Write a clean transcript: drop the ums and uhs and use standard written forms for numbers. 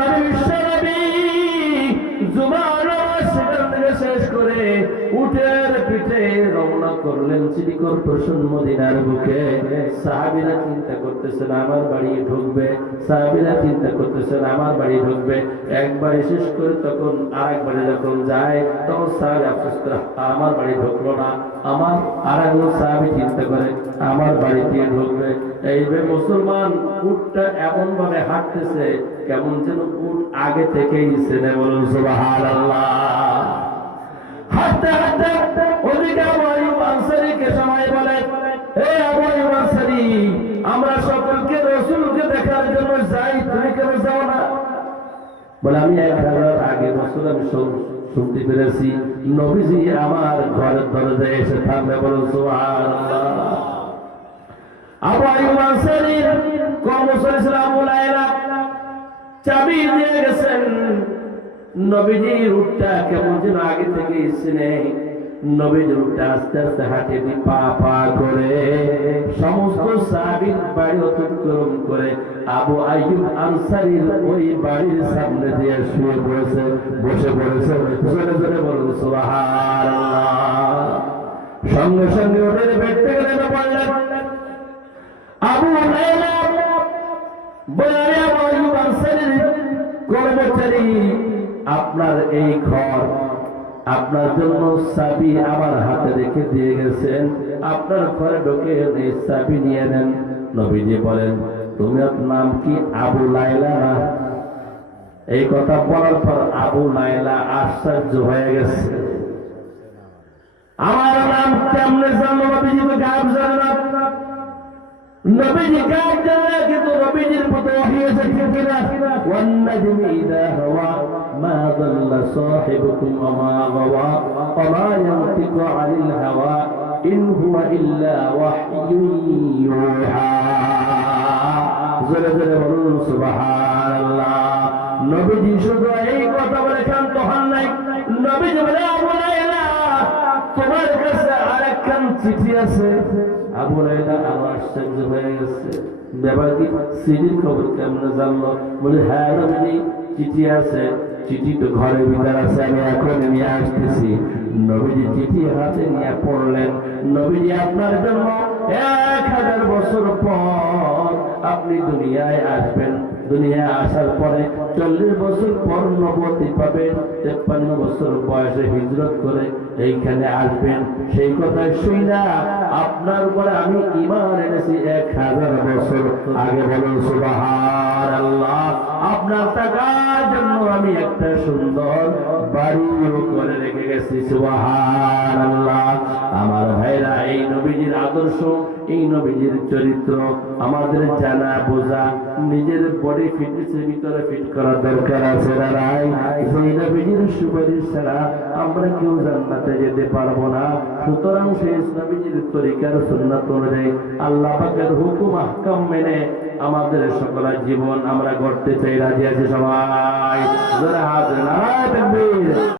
নবী বিশ্ব নবী জুমার সেখান থেকে শেষ করে উটের পিঠে রওনা করলেন চিলিকর প্রসন্ন মদিনার বুকে। সাহাবীরা চিন্তা করতেছেন আমার বাড়ি ঢুকবে, সাহাবীরা চিন্তা করতেছেন আমার বাড়ি ঢুকবে। একবারে শেষ করে তখন আরেকবারে যখন যায় তখন সাহাবী আফসোস করে আমার বাড়ি ঢুকলো না। আমার আরেকজন সাহাবী চিন্তা করে আমার বাড়ি দিয়ে ঢুকবে। এইভাবে মুসলমান উটটা এমন ভাবে হাঁটতেছে কেমন যেন উট আগে থেকেই চেনে। বলুন সুবহানাল্লাহ। হাঁটতে হাঁটতে ওদিকে আবু আইয়ুব আনসারীকে সবাই বলে, হে আবু আইয়ুব আনসারী, আমরা সকলকে রাসূলকে দেখার জন্য যাই, তুমি কেন যাও না? বলে আমি 1000 আগে বছর আমি শুনতে পেরেছি নবীজি আমার ঘরের দরজায় এসে থামবে। বলুন সুবহানাল্লাহ। আবু আইয়ুব আনসারীর কর্মচারী ছিল আবু লায়লা, চাবি দিয়ে গেছেন। নবীজির উটটা কেমন যেন আগে থেকে চিনে। নবীজির উটটা আস্তে আস্তে হাঁটে পা পা করে সমস্ত সাহাবীর বাড়ি অতিক্রম করে আবু আইয়ুব আনসারীর ওই বাড়ির সামনে দিয়ে শুয়ে পড়েছে, বসে পড়েছে। জোরে জোরে বলুন সুবহানাল্লাহ। সঙ্গে সঙ্গে ওদের বেড থেকে নেমে পড়লেন আবু লায়লা। বলে আবু আইয়ুব আনসারীর কর্মচারী, আপনার এই ঘর আপনার জন্য চাবি আমার হাতে রেখে দিয়ে গেছেন, আপনার ঘরে ঢুকে এই চাবি নিয়ে নেন। নবীজি বলেন, তোমার নাম কি আবু লায়লা? এই কথা বলার পর আবু লায়লা আশ্চর্য হয়ে গেছে। আমার নাম কেমনে জানলো? নবীজি তো গায়েব জানে না। নবীজি গায়েব জানে না, কিন্তু নবীজির মতো ওহী এসেছে কিনা? ওয়ান নাজমি ইযা হাওয়া মা দাল্লা সাহিবুকুম ওয়া মা গাওয়া ওয়া মা ইয়ানতিকু আনিল হাওয়া ইন হুয়া ইল্লা ওয়াহয়ুন ইউহা। জোরে জোরে বলুন সুবহানাল্লাহ। নবীজি শুধু এই কথা বলে ক্ষান্ত হন নাই। নবীজি বলে, আবু লায়লা, তোমার কাছে আরেকখান চিঠি আছে। আবু লায়লা আরো আশ্চর্য হয়ে গেছে, ব্যাপার কি? চিঠির খবর কেমনে জানলো? বলে, হ্যাঁ নবীজি, চিঠি আছে। চিঠি তো ঘরের ভিতর আছে, আমি এখন নিয়ে আসতেছি। নবীজি চিঠি হাতে নিয়ে পড়লেন, নবীজি আপনার জন্য 1000 বছর পর আপনি দুনিয়ায় আসবেন। দুনিয়ায় আসার পরে 40 বছর পর নবুয়তি পাবেন। 53 বছর বয়সে হিজরত করে এইখানে আসবেন। সেই কথা শুইনা আপনার উপরে আমি ঈমান এনেছি 1000 বছর আগে। বলুন সুবহানাল্লাহ। আপনার টাকার জন্য আমি একটা সুন্দর বাড়িও করে রেখে গেছি। সুবহানাল্লাহ। আমার ভাইরা, এই নবীজির আদর্শ, এই নবীজির চরিত্র আমাদের জানা বোঝা, নিজের বডি ফিটনেসের ভিতরে ফিট করা দরকার আছে না নাই? সেই নবীজির সুপারিশ ছাড়া আমরা কেউ জান্নাতে যেতে পারবো না। সুতরাং সেই নবীজির তরিকার সুন্নাত অনুযায়ী আল্লাহ পাকের হুকুম আহকাম মেনে আমাদের সকলের জীবন আমরা গড়তে চাই। রাজি আছি সবাই? জোরে হাত নারায়ে তাকবীর।